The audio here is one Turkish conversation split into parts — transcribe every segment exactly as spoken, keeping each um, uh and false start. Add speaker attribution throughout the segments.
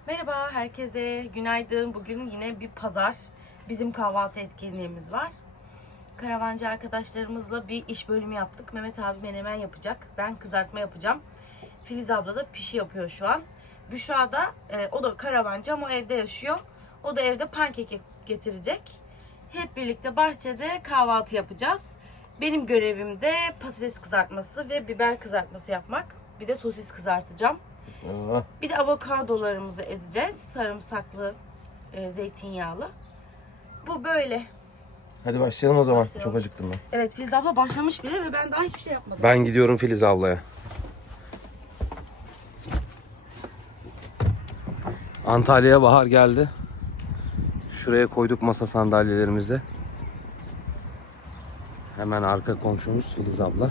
Speaker 1: Merhaba herkese, günaydın. Bugün yine bir pazar. Bizim kahvaltı etkinliğimiz var. Karavancı arkadaşlarımızla bir iş bölümü yaptık. Mehmet abi menemen yapacak. Ben kızartma yapacağım. Filiz abla da pişi yapıyor şu an. Büşra da, e, o da karavancı ama evde yaşıyor. O da evde pankek getirecek. Hep birlikte bahçede kahvaltı yapacağız. Benim görevim de patates kızartması ve biber kızartması yapmak. Bir de sosis kızartacağım.
Speaker 2: Aa.
Speaker 1: Bir de avokadolarımızı ezeceğiz. Sarımsaklı, e, zeytinyağlı. Bu böyle.
Speaker 2: Hadi başlayalım o zaman.
Speaker 1: Başlayalım.
Speaker 2: Çok acıktım ben.
Speaker 1: Evet, Filiz abla başlamış bile ve ben daha hiçbir şey yapmadım.
Speaker 2: Ben gidiyorum Filiz ablaya. Antalya'ya bahar geldi. Şuraya koyduk masa sandalyelerimizi. Hemen arka komşumuz Filiz abla.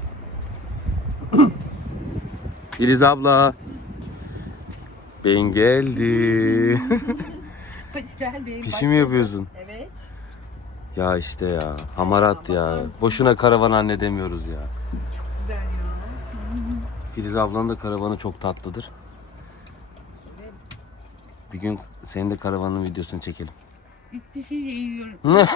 Speaker 2: Filiz abla. Ben geldi.
Speaker 1: Hoş geldin.
Speaker 2: Pişi mi yapıyorsun?
Speaker 1: Evet.
Speaker 2: Ya işte ya. Hamarat ya. Boşuna karavan anne demiyoruz ya.
Speaker 1: Çok güzel ya.
Speaker 2: Filiz ablanın da karavanı çok tatlıdır. Bir gün senin de karavanın videosunu çekelim.
Speaker 1: Bir şey yiyorum.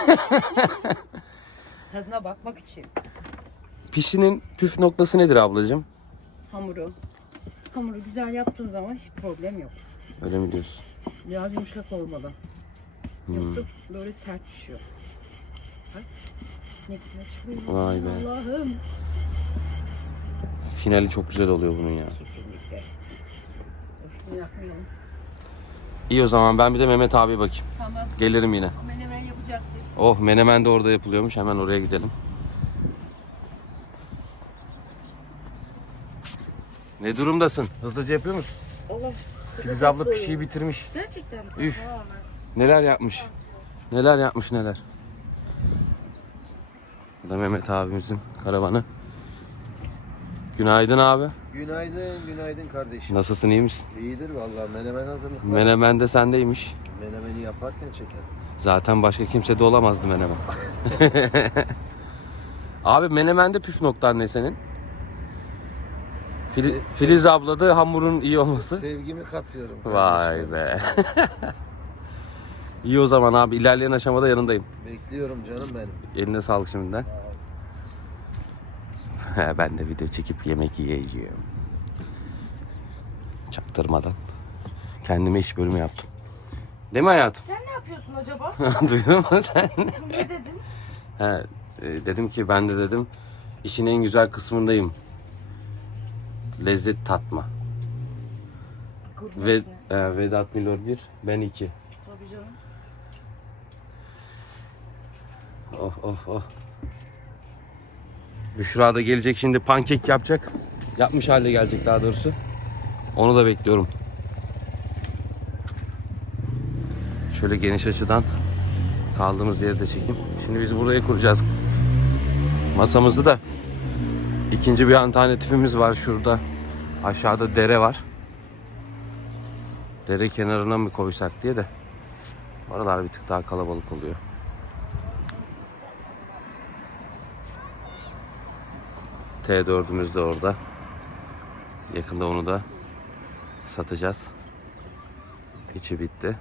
Speaker 1: Tadına bakmak için.
Speaker 2: Pişinin püf noktası nedir ablacığım?
Speaker 1: Hamuru. Hamuru güzel yaptığın zaman hiç problem yok.
Speaker 2: Öyle mi diyorsun?
Speaker 1: Biraz yumuşak olmalı. Yoksa böyle sert pişiyor. Bak. Ne güzel çıkıyor.
Speaker 2: Vay be.
Speaker 1: Allah'ım.
Speaker 2: Finali çok güzel oluyor bunun ya.
Speaker 1: Kesinlikle. Dur, şunu yakmayalım.
Speaker 2: İyi o zaman ben bir de Mehmet abi bakayım.
Speaker 1: Tamam.
Speaker 2: Gelirim yine.
Speaker 1: Menemen yapacaktık.
Speaker 2: Oh, menemen de orada yapılıyormuş. Hemen oraya gidelim. Ne durumdasın? Hızlıca yapıyor musun?
Speaker 1: Allah.
Speaker 2: Filiz abla pişiyi bitirmiş.
Speaker 1: Gerçekten mi?
Speaker 2: Üf.
Speaker 1: Tamam.
Speaker 2: Neler yapmış? Neler yapmış neler. Bu da Mehmet abimizin karavanı. Günaydın abi.
Speaker 3: Günaydın, günaydın kardeşim.
Speaker 2: Nasılsın, iyi misin?
Speaker 3: İyidir vallahi menemen hazırlık var.
Speaker 2: Menemen de sendeymiş.
Speaker 3: Menemeni yaparken çeker.
Speaker 2: Zaten başka kimse de olamazdı menemen. Abi menemende püf noktan ne senin? Fili-
Speaker 3: Se-
Speaker 2: Filiz abla da hamurun iyi olması.
Speaker 3: Sevgimi katıyorum.
Speaker 2: Vay
Speaker 3: kardeşim.
Speaker 2: be. İyi o zaman abi, ilerleyen aşamada yanındayım.
Speaker 3: Bekliyorum canım benim.
Speaker 2: Eline sağlık şimdiden. Ben de video çekip yemek yiyeceğim. Çaktırmadan. Kendime iş bölümü yaptım. Değil mi hayatım?
Speaker 1: Sen ne yapıyorsun acaba?
Speaker 2: Duydun mu sen?
Speaker 1: Ne dedin?
Speaker 2: He, e, dedim ki ben de dedim işin en güzel kısmındayım. Lezzet tatma. Ve e, Vedat Milor bir, ben iki.
Speaker 1: Tabii canım.
Speaker 2: Oh oh oh. Büşra da gelecek şimdi, pankek yapacak. Yapmış halde gelecek daha doğrusu. Onu da bekliyorum. Şöyle geniş açıdan kaldığımız yeri de çekeyim. Şimdi biz buraya kuracağız masamızı da. İkinci bir alternatifimiz var şurada. Aşağıda dere var. Dere kenarına mı koysak diye de. Oralar bir tık daha kalabalık oluyor. T dördümüz de orada. Yakında onu da satacağız. İçi bitti.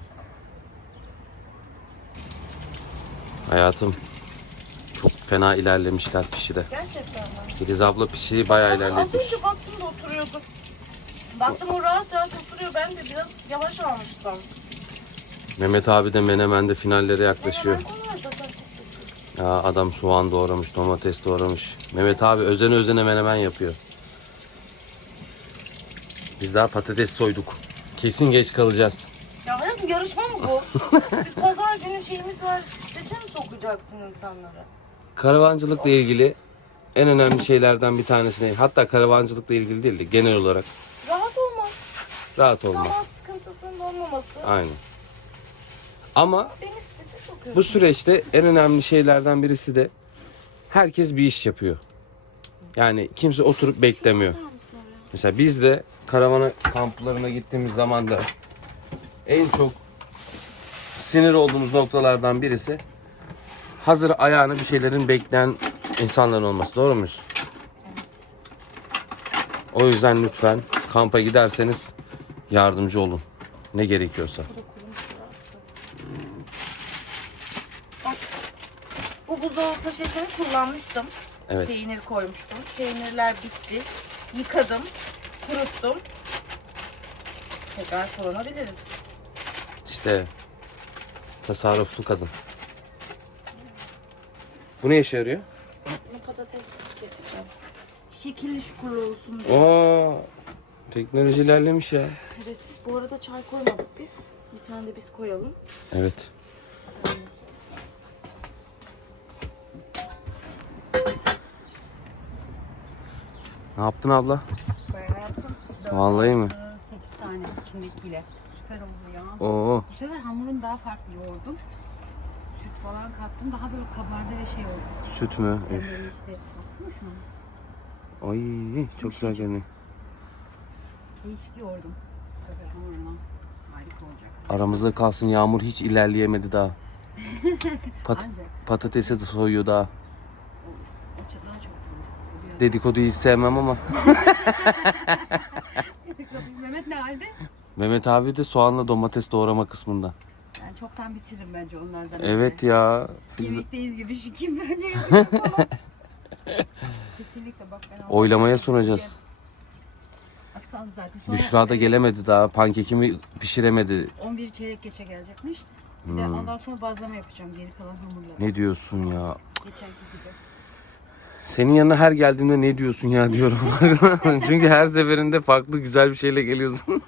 Speaker 2: Hayatım çok fena ilerlemişler pişide.
Speaker 1: Gerçekten mi?
Speaker 2: Filiz abla pişiyi bayağı
Speaker 1: Az
Speaker 2: ilerletmiş.
Speaker 1: önce baktım da oturuyordum. Baktım o rahat rahat oturuyor. Ben de biraz yavaş almıştım.
Speaker 2: Mehmet abi de Menemen'de finallere yaklaşıyor.
Speaker 1: Ben kolay zaten.
Speaker 2: Ya adam soğan doğramış, domates doğramış. Mehmet abi özene özene menemen yapıyor. Biz daha patates soyduk. Kesin geç kalacağız.
Speaker 1: Ya hayatım, yarışma mı bu? Bir pazar günü şeyimiz var. Strese mi sokacaksın insanları?
Speaker 2: Karavancılıkla ilgili en önemli şeylerden bir tanesi ne? Hatta karavancılıkla ilgili değil de genel olarak
Speaker 1: Rahat olmaz.
Speaker 2: rahat olmak.
Speaker 1: Zaman sıkıntısının olmaması.
Speaker 2: Aynen. Ama
Speaker 1: Beni strese sokuyor.
Speaker 2: bu süreçte en önemli şeylerden birisi de herkes bir iş yapıyor. Yani kimse oturup beklemiyor. Mesela biz de karavana kamplarına gittiğimiz zaman da en çok sinir olduğumuz noktalardan birisi hazır ayağına bir şeylerin bekleyen insanların olması. Doğru muyuz? O yüzden lütfen kampa giderseniz yardımcı olun. Ne gerekiyorsa.
Speaker 1: Bu da kurumuş ya. Bak. Bu buzdolabı poşetini kullanmıştım.
Speaker 2: Evet.
Speaker 1: Peynir koymuştum. Peynirler bitti. Yıkadım. Kuruttum. Tekrar kullanabiliriz.
Speaker 2: İşte tasarruflu kadın. Bu ne işe yarıyor?
Speaker 1: Bunu patates keseceğim. Şekilli şukurlu olsun diye.
Speaker 2: Aa, teknoloji ilerlemiş ya.
Speaker 1: Evet, bu arada çay koymadık biz. Bir tane de biz koyalım.
Speaker 2: Evet. Ne yaptın abla?
Speaker 4: Bayağı yaptım. Dört,
Speaker 2: Vallahi mi?
Speaker 4: altı, sekiz tane içindekiyle. Süper oldu ya.
Speaker 2: Oo.
Speaker 4: Bu sefer hamurun daha farklı yoğurdum. Süt falan kattım. Daha böyle kabardı ve şey oldu.
Speaker 2: Süt mü? Üf.
Speaker 4: Böyle işte baksana şuna.
Speaker 2: Ay çok güzel görünüyor.
Speaker 4: Değişik yoğurdum. Bu sefer hamuruna. Harika olacak.
Speaker 2: Aramızda kalsın, Yağmur hiç ilerleyemedi daha. Pat
Speaker 4: Ancak
Speaker 2: patatesi de soyuyor daha.
Speaker 4: o, o çı- daha çok olur.
Speaker 2: Dedikoduyu hiç sevmem ama.
Speaker 4: Mehmet ne halde?
Speaker 2: Mehmet abi de soğanla domates doğrama kısmında.
Speaker 4: Ben çoktan bitiririm bence onlardan
Speaker 2: Evet
Speaker 4: önce.
Speaker 2: ya. Filiz...
Speaker 4: Yemekteyiz gibi şu kim bence yapacak falan. Kesinlikle bak ben
Speaker 2: Oylamaya sunacağız.
Speaker 4: Az kaldı zaten. Sonra
Speaker 2: Büşra da
Speaker 4: e,
Speaker 2: gelemedi daha. Pankekimi pişiremedi.
Speaker 4: on bir çeyrek geçe gelecekmiş. Bir de ondan sonra bazlama yapacağım geri kalan hamurları.
Speaker 2: Ne diyorsun ya?
Speaker 4: Geçenki gibi.
Speaker 2: Senin yanına her geldiğimde ne diyorsun ya diyorum. Çünkü her seferinde farklı güzel bir şeyle geliyorsun.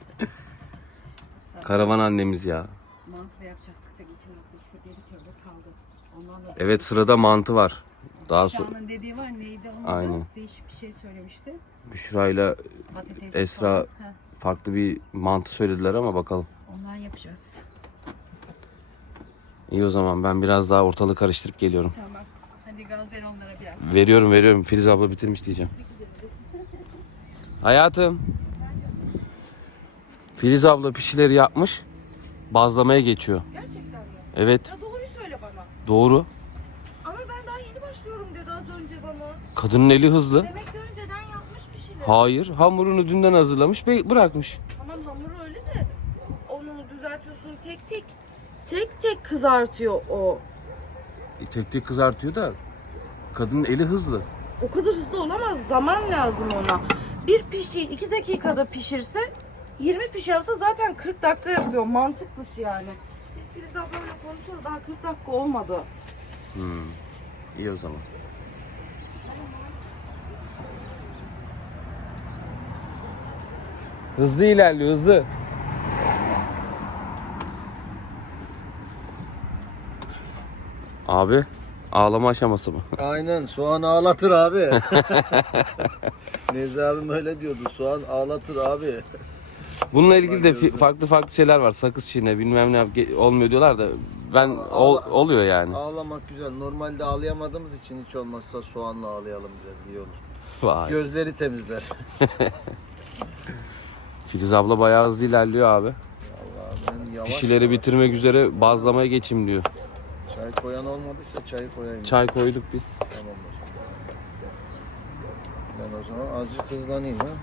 Speaker 2: Karavan annemiz ya.
Speaker 4: Mantı da yapacaktık da geçen hafta işte geri türlü kaldı. Ondan da
Speaker 2: Evet, sırada mantı var. Daha sonra
Speaker 4: Şahan'ın dediği var neydi onun
Speaker 2: Aynen.
Speaker 4: da değişik bir şey söylemişti.
Speaker 2: Büşra ile
Speaker 4: Patates
Speaker 2: Esra
Speaker 4: falan. Heh,
Speaker 2: farklı bir mantı söylediler ama bakalım.
Speaker 4: ondan yapacağız.
Speaker 2: İyi o zaman ben biraz daha ortalığı karıştırıp geliyorum.
Speaker 4: Tamam. Hadi gaz ver onlara biraz.
Speaker 2: Veriyorum veriyorum. Filiz abla bitirmiş diyeceğim. Hayatım. Filiz abla pişileri yapmış. Bazlamaya geçiyor.
Speaker 1: Gerçekten mi?
Speaker 2: Evet,
Speaker 1: Ya doğruyu söyle bana.
Speaker 2: doğru.
Speaker 1: Ama ben daha yeni başlıyorum dedi az önce bana.
Speaker 2: Kadının eli hızlı.
Speaker 1: Demek ki önceden yapmış bir şeyler.
Speaker 2: Hayır, hamurunu dünden hazırlamış ve bırakmış.
Speaker 1: Tamam hamuru öyle de onu düzeltiyorsun tek tek. Tek tek kızartıyor o.
Speaker 2: E, tek tek kızartıyor da kadının eli hızlı.
Speaker 1: O kadar hızlı olamaz. Zaman lazım ona. Bir pişi iki dakikada pişirse yirmi pişi yapsa zaten kırk dakika yapıyor. Mantık dışı yani. Biz Filiz ablayla konuşuyoruz. Daha kırk dakika olmadı.
Speaker 2: Hmm. İyi o zaman. Hızlı ilerliyor, hızlı. Abi, ağlama aşaması mı?
Speaker 3: Aynen, soğan ağlatır abi. Neyse abim öyle diyordu. Soğan ağlatır abi.
Speaker 2: Bununla ilgili de fi- farklı farklı şeyler var. Sakız çiğne bilmem ne yap- ge- olmuyor diyorlar da ben ol-
Speaker 3: Ağla-
Speaker 2: oluyor yani.
Speaker 3: Ağlamak güzel. Normalde ağlayamadığımız için hiç olmazsa soğanla ağlayalım biraz, iyi olur.
Speaker 2: Vay.
Speaker 3: Gözleri temizler.
Speaker 2: Filiz abla bayağı hızlı ilerliyor abi.
Speaker 3: Vallahi ben yavaş
Speaker 2: Pişileri
Speaker 3: yavaş-
Speaker 2: bitirmek üzere bazlamaya geçeyim diyor.
Speaker 3: Çay koyan olmadıysa çayı koyayım.
Speaker 2: Çay koyduk biz.
Speaker 3: Tamam o zaman. Ben o zaman azıcık hızlanayım ha.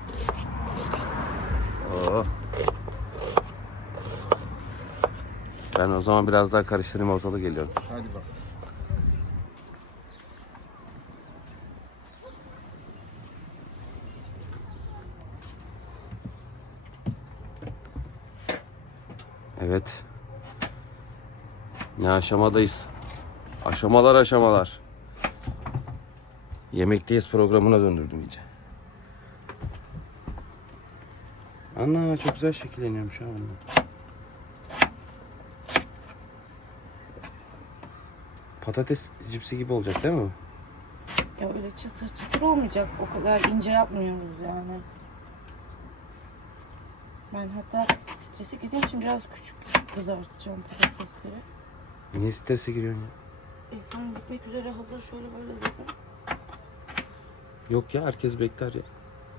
Speaker 2: Oo. Ben o zaman biraz daha karıştırayım, ortalığı geliyorum.
Speaker 3: Hadi bak.
Speaker 2: Evet. Ne aşamadayız? Aşamalar aşamalar. Yemekteyiz programına döndürdüm iyice. Ana çok güzel şekilleniyormuş ha bunlar. Patates cipsi gibi olacak değil mi?
Speaker 1: Ya öyle çıtır çıtır olmayacak. O kadar ince yapmıyoruz yani. Ben hatta strese gideceğim için biraz küçük kızartacağım patatesleri.
Speaker 2: Niye strese giriyorsun ya?
Speaker 1: E sen bitmek üzere hazır şöyle böyle dedim.
Speaker 2: Yok ya, herkes bekler ya.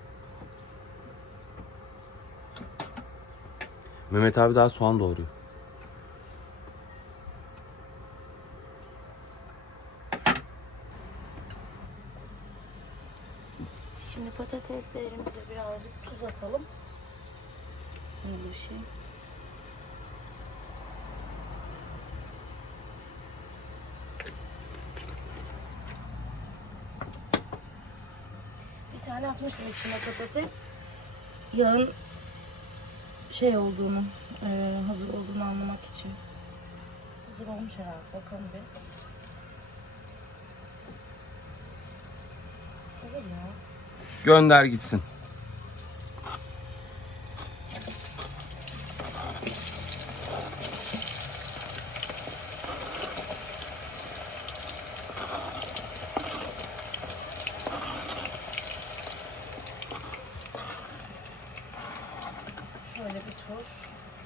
Speaker 2: Mehmet abi daha soğan doğuruyor.
Speaker 1: Şimdi patateslerimize birazcık tuz atalım. Böyle bir şey. atmıştım içine patates. Yağın şey olduğunu, e, hazır olduğunu anlamak için. Hazır olmuş herhalde. Bakalım bir. Hazır ya.
Speaker 2: Gönder gitsin.
Speaker 1: Şöyle bir tur.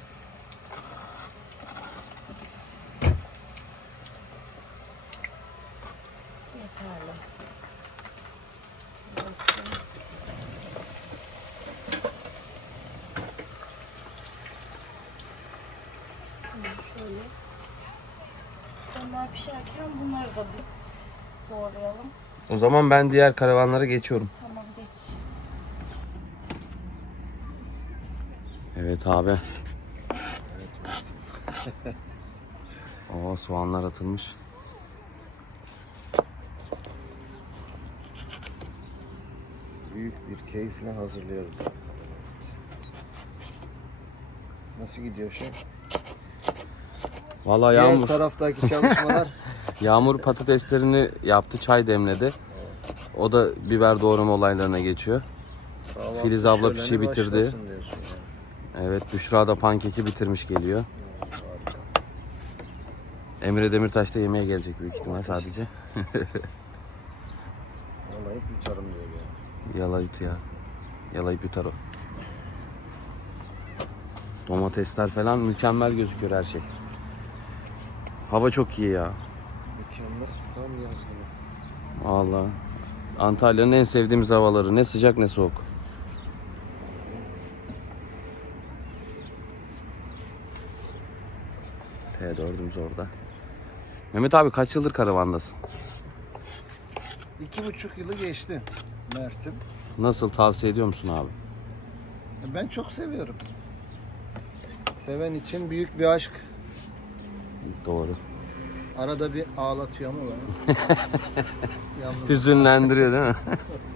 Speaker 1: Yeterli. Şöyle. Onlar pişerken bunları da biz doğrayalım.
Speaker 2: O zaman ben diğer karavanlara geçiyorum.
Speaker 1: Tamam, geç.
Speaker 2: Evet abi. Oo, soğanlar atılmış.
Speaker 3: Büyük bir keyifle hazırlıyoruz. Nasıl gidiyor şey?
Speaker 2: Vallahi
Speaker 3: Diğer
Speaker 2: Yağmur,
Speaker 3: taraftaki çalışmalar
Speaker 2: Yağmur patateslerini yaptı, çay demledi. O da biber doğrama olaylarına geçiyor.
Speaker 3: kahvaltı
Speaker 2: Filiz abla
Speaker 3: şöleni
Speaker 2: pişi bitirdi.
Speaker 3: başlasın diyorsun yani.
Speaker 2: Evet, Büşra da pankeki bitirmiş geliyor. Emre Demirtaş da yemeğe gelecek büyük ihtimal sadece.
Speaker 3: Vallahi yutarım diyor yani.
Speaker 2: Yalayıt ya. Yalayıp yutar o. Domatesler falan mükemmel gözüküyor her şey. Hava çok iyi ya.
Speaker 3: Mükemmel. Tam yaz günü.
Speaker 2: Vallahi. Antalya'nın en sevdiğimiz havaları. Ne sıcak ne soğuk. T dördümüz orada. Mehmet abi kaç yıldır karavandasın?
Speaker 3: İki buçuk yılı geçti Mert'im.
Speaker 2: Nasıl, tavsiye ediyor musun abi?
Speaker 3: Ben çok seviyorum. Seven için büyük bir aşk.
Speaker 2: Doğru.
Speaker 3: Arada bir ağlatıyor ama beni. Yalnız
Speaker 2: Hüzünlendiriyor değil mi?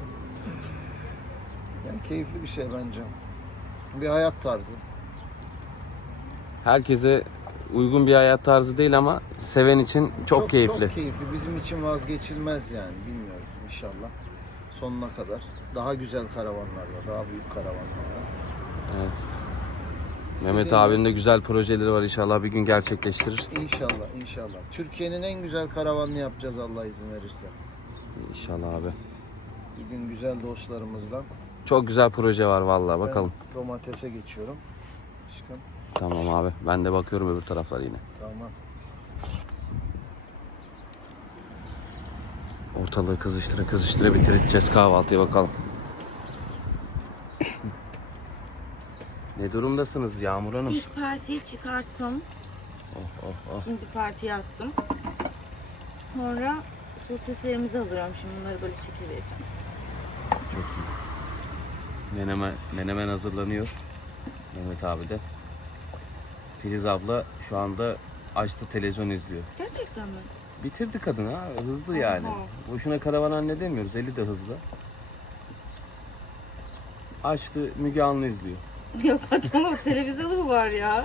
Speaker 3: yani keyifli bir şey bence. Bir hayat tarzı.
Speaker 2: Herkese uygun bir hayat tarzı değil ama seven için çok, keyifli.
Speaker 3: Çok keyifli. Bizim için vazgeçilmez yani. Bilmiyorum inşallah. Sonuna kadar. Daha güzel karavanlarla, daha büyük karavanlarla.
Speaker 2: Evet. Mehmet abinin de güzel projeleri var, inşallah bir gün gerçekleştirir.
Speaker 3: İnşallah, inşallah. Türkiye'nin en güzel karavanını yapacağız Allah izin verirse.
Speaker 2: İnşallah abi.
Speaker 3: Bir gün güzel dostlarımızla.
Speaker 2: Çok güzel proje var vallahi, bakalım.
Speaker 3: Ben domatese geçiyorum. Aşkım.
Speaker 2: Tamam abi. Ben de bakıyorum öbür taraflara yine.
Speaker 3: Tamam.
Speaker 2: Ortalığı kızıştıra kızıştıra bitireceğiz kahvaltıyı, bakalım. Ne durumdasınız Yağmur Hanım?
Speaker 1: İlk partiyi çıkarttım.
Speaker 2: Oh oh oh.
Speaker 1: İkinci partiye attım. Sonra sosislerimizi hazırlıyorum. Şimdi bunları böyle çekivereceğim.
Speaker 2: Çok iyi. Menemen, menemen hazırlanıyor. Mehmet abi de. Filiz abla şu anda açtı, televizyon izliyor.
Speaker 1: Gerçekten mi?
Speaker 2: Bitirdi kadın ha. Hızlı yani.
Speaker 1: Aha.
Speaker 2: Boşuna karavan anne demiyoruz. Eli de hızlı. Açtı, Müge Anlı izliyor.
Speaker 1: Ya saçmalama, televizyonu mu var ya?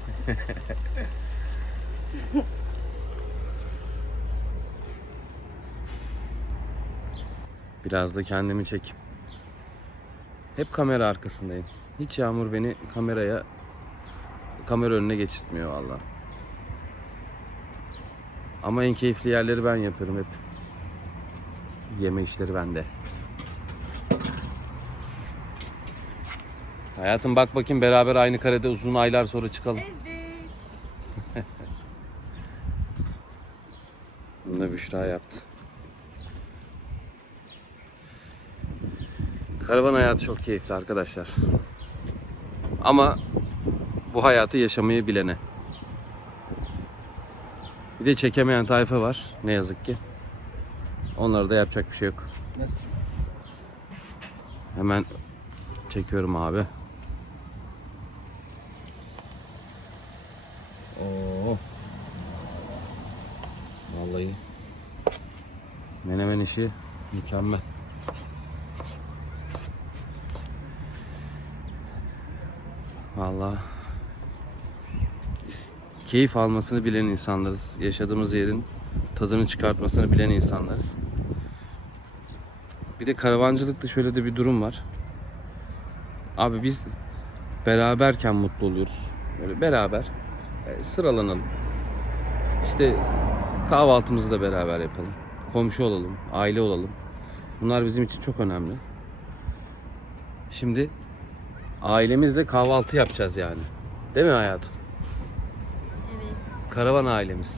Speaker 2: Biraz da kendimi çekeyim. Hep kamera arkasındayım. Hiç Yağmur beni kameraya, kamera önüne geçirtmiyor vallahi. Ama en keyifli yerleri ben yapıyorum hep. Yeme işleri bende. Hayatım bak bakayım, beraber aynı karede uzun aylar sonra çıkalım.
Speaker 1: Evet.
Speaker 2: Bunu da Büşra yaptı. Karavan hayatı çok keyifli arkadaşlar. Ama bu hayatı yaşamayı bilene. Bir de çekemeyen tayfa var ne yazık ki. Onlara da yapacak bir şey yok.
Speaker 3: Nasıl?
Speaker 2: Hemen çekiyorum abi. Oo. Vallahi menemen işi mükemmel. Vallahi keyif almasını bilen insanlarız. Yaşadığımız yerin tadını çıkartmasını bilen insanlarız. Bir de karavancılıkta şöyle de bir durum var. Abi biz beraberken mutlu oluyoruz. Böyle beraber e, sıralanalım. İşte kahvaltımızı da beraber yapalım. Komşu olalım, aile olalım. Bunlar bizim için çok önemli. Şimdi ailemizle kahvaltı yapacağız yani. Değil mi hayatım?
Speaker 1: Evet.
Speaker 2: Karavan ailemiz.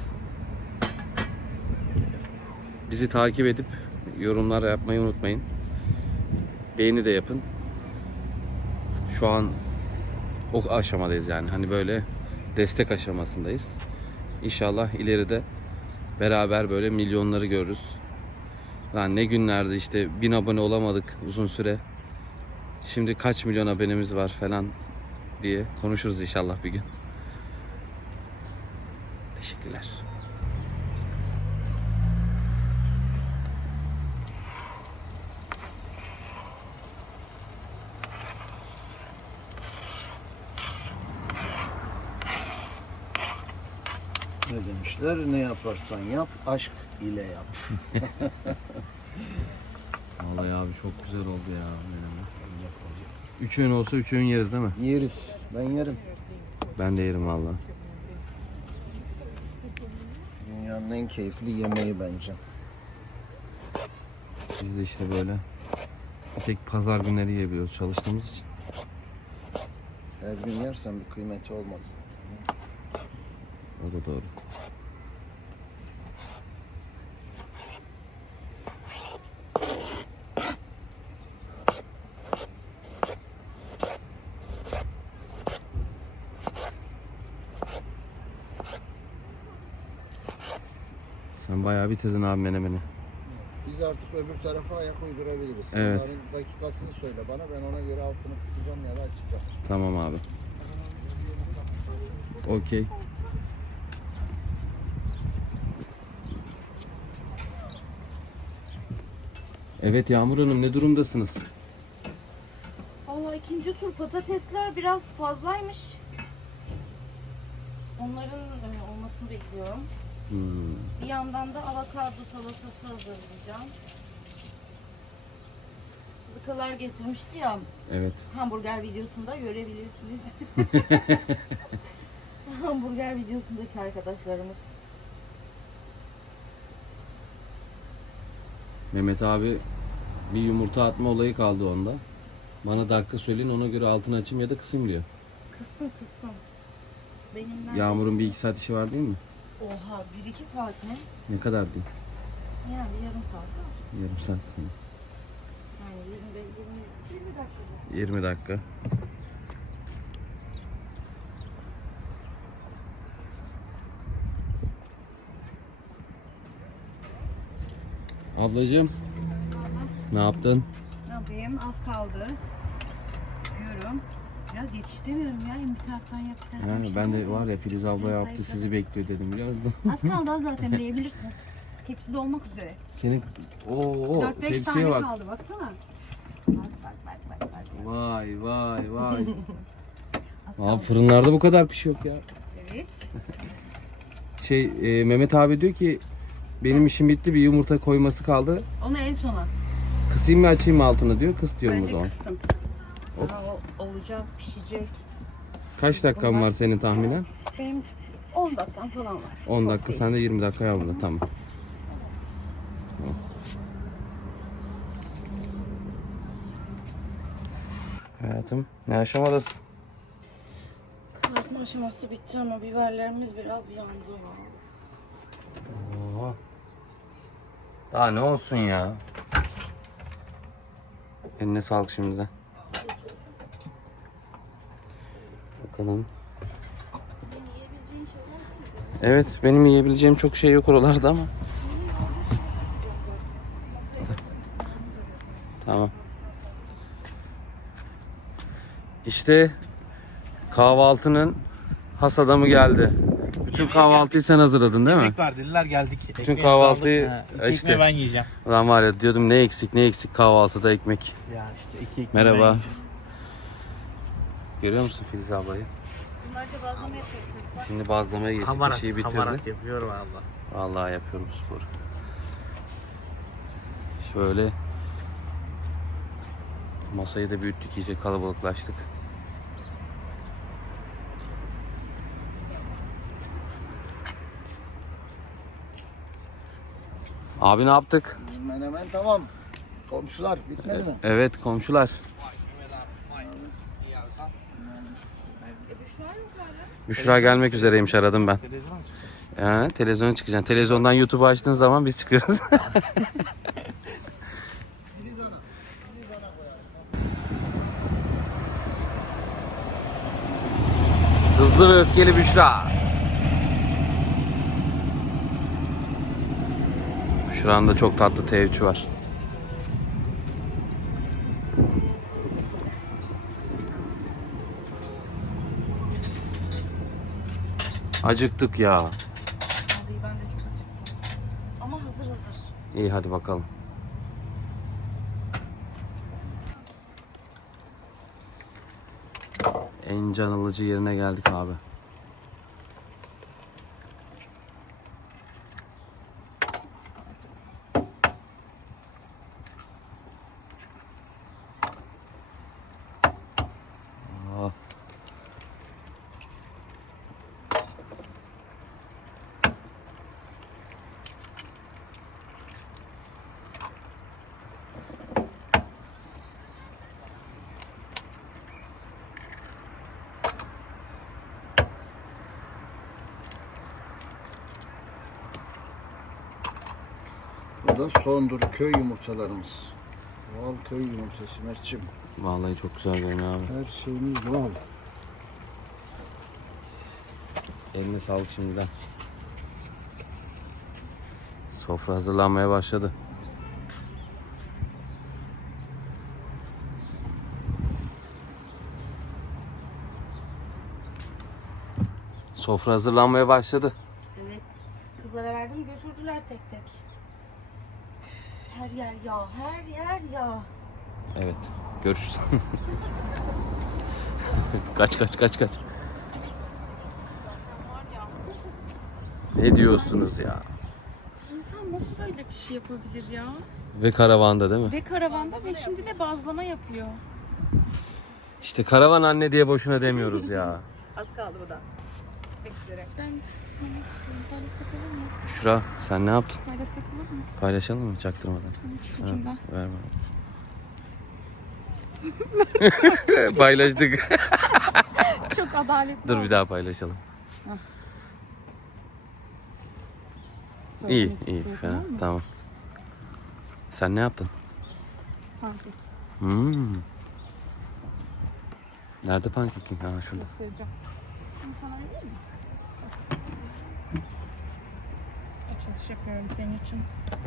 Speaker 2: Bizi takip edip yorumlar yapmayı unutmayın. Beğeni de yapın. Şu an o aşamadayız yani. Hani böyle destek aşamasındayız. İnşallah ileride beraber böyle milyonları görürüz. Lan ne günlerde işte bin abone olamadık uzun süre. Şimdi kaç milyon abonemiz var falan diye konuşuruz inşallah bir gün. Teşekkürler.
Speaker 3: Ne demişler? Ne yaparsan yap, aşk ile yap.
Speaker 2: Vallahi abi çok güzel oldu ya. Üç öğün olsa üç öğün yeriz değil mi?
Speaker 3: Yeriz. Ben yerim.
Speaker 2: Ben de yerim vallahi.
Speaker 3: Dünyanın en keyifli yemeği bence.
Speaker 2: Biz de işte böyle bir tek pazar günleri yiyebiliyoruz çalıştığımız için.
Speaker 3: Her gün yersen bir kıymeti olmaz.
Speaker 2: O da doğru. Sen bayağı bitirdin abi menemeni.
Speaker 3: Biz artık öbür tarafa ayak uydurabiliriz.
Speaker 2: Evet.
Speaker 3: Onların dakikasını söyle bana. Ben ona göre altını kısacağım ya da açacağım.
Speaker 2: Tamam abi. Okey. Evet Yağmur Hanım, ne durumdasınız?
Speaker 1: Vallahi ikinci tur patatesler biraz fazlaymış. Onların e, olmasını bekliyorum.
Speaker 2: Hmm.
Speaker 1: Bir yandan da avokado salatası hazırlayacağım. Sıdıkalar getirmişti ya,
Speaker 2: Evet.
Speaker 1: hamburger videosunda görebilirsiniz. Hamburger videosundaki arkadaşlarımız.
Speaker 2: Mehmet abi bir yumurta atma olayı kaldı onda. Bana dakika söyleyin, ona göre altını açayım ya da kısayım diyor.
Speaker 1: Kızsın kızsın. Benimden...
Speaker 2: Yağmur'un bir iki saat işi var değil mi?
Speaker 1: Oha, bir iki saat mi?
Speaker 2: Ne kadar değil?
Speaker 1: Yani bir yarım saat var.
Speaker 2: Yarım saat.
Speaker 1: Yani yirmi beş, yirmi, yirmi dakika.
Speaker 2: yirmi dakika. Ablacığım, ne yaptın?
Speaker 4: Ne yapayım? Az kaldı. Yapıyorum. Biraz yetiştiremiyorum ya. Hem bir taraftan yap, bir taraftan
Speaker 2: Ha,
Speaker 4: bir şey
Speaker 2: ben de
Speaker 4: yapıyorum.
Speaker 2: var ya Filiz abla
Speaker 4: Biraz
Speaker 2: yaptı, sizi
Speaker 4: zayıfladım.
Speaker 2: bekliyor dedim biliyor musun?
Speaker 4: Az kaldı az zaten diyebilirsin. Tepsi dolmak üzere.
Speaker 2: Senin o
Speaker 4: dört beş
Speaker 2: tepsiye
Speaker 4: tane
Speaker 2: bak.
Speaker 4: kaldı baksana. Bak bak bak bak bak. bak.
Speaker 2: Vay vay vay.
Speaker 4: Az
Speaker 2: Aa,
Speaker 4: kaldı.
Speaker 2: fırınlarda bu kadar pişiyor ya.
Speaker 4: Evet.
Speaker 2: Şey e, Mehmet abi diyor ki benim işim bitti, bir yumurta koyması kaldı.
Speaker 4: Onu en sona.
Speaker 2: Kısayım mı açayım mı altını diyor. Kıs diyorum o
Speaker 4: Bence
Speaker 2: zaman.
Speaker 4: kızsın. Daha o- olacak, pişecek.
Speaker 2: Kaç dakikan
Speaker 4: Bunlar-
Speaker 2: var senin tahminen?
Speaker 4: Benim on dakikam falan var.
Speaker 2: on
Speaker 4: Çok
Speaker 2: dakika,
Speaker 4: değil.
Speaker 2: sen de yirmi dakika yavrum. Tamam. Tamam. Hayatım, ne aşamadasın?
Speaker 1: Kızartma aşaması bitti ama biberlerimiz biraz yandı.
Speaker 2: Oo. Daha ne olsun ya? Eline sağlık şimdiden. Bakalım. Evet, benim yiyebileceğim çok şey yok oralarda ama. Tamam. İşte kahvaltının has adamı geldi. Bütün kahvaltıyı sen hazırladın değil mi?
Speaker 5: Ekmek var dediler, geldik.
Speaker 2: Bütün
Speaker 5: Ekmeğimizi
Speaker 2: kahvaltıyı
Speaker 5: aldık. Ha, iki
Speaker 2: işte.
Speaker 5: ekmeği ben yiyeceğim.
Speaker 2: Ulan var ya, diyordum ne eksik ne eksik kahvaltıda ekmek.
Speaker 5: Ya işte iki ekmeği ben
Speaker 2: Merhaba.
Speaker 5: yiyeceğim.
Speaker 2: Görüyor musun Filiz ablayı?
Speaker 4: Onlar da bazlama yapıyor çocuklar.
Speaker 2: Şimdi bazlamaya geçtik.
Speaker 5: Hamarat,
Speaker 2: İşi bitirdi.
Speaker 5: hamarat yapıyor valla.
Speaker 2: Vallahi yapıyorum sporu. Şöyle masayı da büyüttük, iyice kalabalıklaştık. Abi ne yaptık?
Speaker 3: Menemen tamam. Komşular bitmedi mi?
Speaker 2: Evet komşular. Büşra gelmek üzereymiş, aradım ben.
Speaker 5: Televizyona mı çıkacağız?
Speaker 2: Ya, televizyona çıkacaksın. Televizyondan YouTube'u açtığın zaman biz çıkıyoruz. Hızlı ve öfkeli Büşra. Büşra'nın da çok tatlı teveccühü var. Acıktık ya.
Speaker 1: Vallahi ben de çok acıktım. Ama hazır hazır.
Speaker 2: İyi hadi bakalım. En can alıcı yerine geldik abi. Aa.
Speaker 3: Bu da sondur köy yumurtalarımız. Doğal köy yumurtası Mert'ciğim.
Speaker 2: Vallahi çok güzel görünüyor abi.
Speaker 3: Her şeyimiz doğal.
Speaker 2: Eline sağlık şimdiden. Sofra hazırlanmaya başladı. Sofra hazırlanmaya başladı.
Speaker 1: Evet. Kızlara verdim, götürdüler tek tek. Her yer yağ, her yer yağ.
Speaker 2: Evet. Görüşürüz. Kaç kaç kaç kaç. Ne diyorsunuz ya?
Speaker 6: İnsan nasıl böyle bir şey yapabilir ya?
Speaker 2: Ve karavanda değil mi?
Speaker 6: Ve karavanda ve şimdi de bazlama yapıyor.
Speaker 2: İşte karavan anne diye boşuna demiyoruz ya.
Speaker 1: Az kaldı bu da. Pek üzere.
Speaker 6: Ben ısınmak istiyorum. Paylaşsak olur mu?
Speaker 2: Büşra sen ne yaptın?
Speaker 6: Paylaşsak olur mu?
Speaker 2: Paylaşalım mı çaktırmadan? Ha,
Speaker 6: Ucunda.
Speaker 2: ver bana. Paylaştık.
Speaker 6: Çok adaletli
Speaker 2: Dur
Speaker 6: oldu.
Speaker 2: bir daha paylaşalım.
Speaker 6: Söylemek
Speaker 2: İyi iyi
Speaker 6: istiyorum,
Speaker 2: fena
Speaker 6: tamam mı?
Speaker 2: tamam. Sen ne yaptın?
Speaker 6: Pankek
Speaker 2: Hmm. Nerede pankekin? Ha şurada.
Speaker 6: göstereceğim. Şimdi sana vereyim mi? Açılış yapıyorum senin için.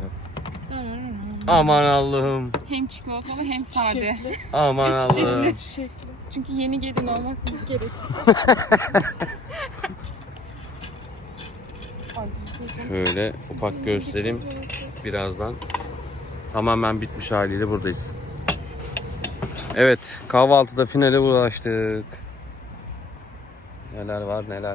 Speaker 2: Aman Allah'ım.
Speaker 6: Hem çikolatalı hem sade.
Speaker 2: Aman Allah'ım.
Speaker 6: Çiçekli. Çünkü yeni gelin olmak gerek.
Speaker 2: Şöyle ufak göstereyim. Birazdan tamamen bitmiş haliyle buradayız. Evet, kahvaltıda finale ulaştık. Neler var neler.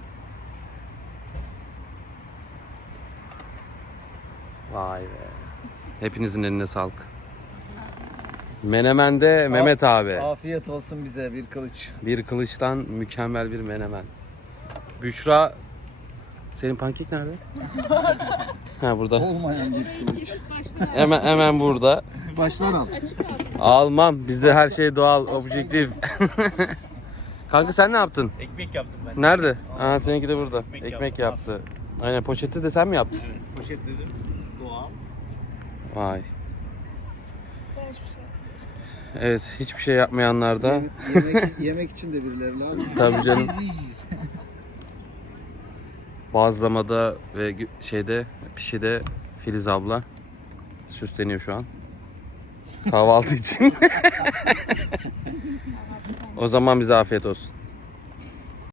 Speaker 2: Vay be. Hepinizin eline sağlık. Menemen'de Mehmet abi.
Speaker 3: Afiyet olsun bize bir kılıç.
Speaker 2: Bir kılıçtan mükemmel bir menemen. Büşra, senin pankek nerede? Ha burada.
Speaker 3: Olmayan bir kılıç.
Speaker 2: Hemen hemen burada.
Speaker 3: Baştan al.
Speaker 2: Almam. Bizde her şey doğal, objektif. Kanka sen ne yaptın?
Speaker 5: Ekmek yaptım ben.
Speaker 2: Nerede? Aa seninki de burada.
Speaker 5: Ekmek
Speaker 2: Ekmek
Speaker 5: yaptım.
Speaker 2: yaptı. Aynen poşeti de sen mi yaptın?
Speaker 5: Evet, poşetledim. Doğal.
Speaker 2: Vay. Evet, hiçbir şey yapmayanlar da
Speaker 3: Yemek, yemek için de birileri lazım.
Speaker 2: tabii canım. Bazlamada ve gü- şeyde pişide Filiz abla süsleniyor şu an. Kahvaltı için. O zaman bize afiyet olsun.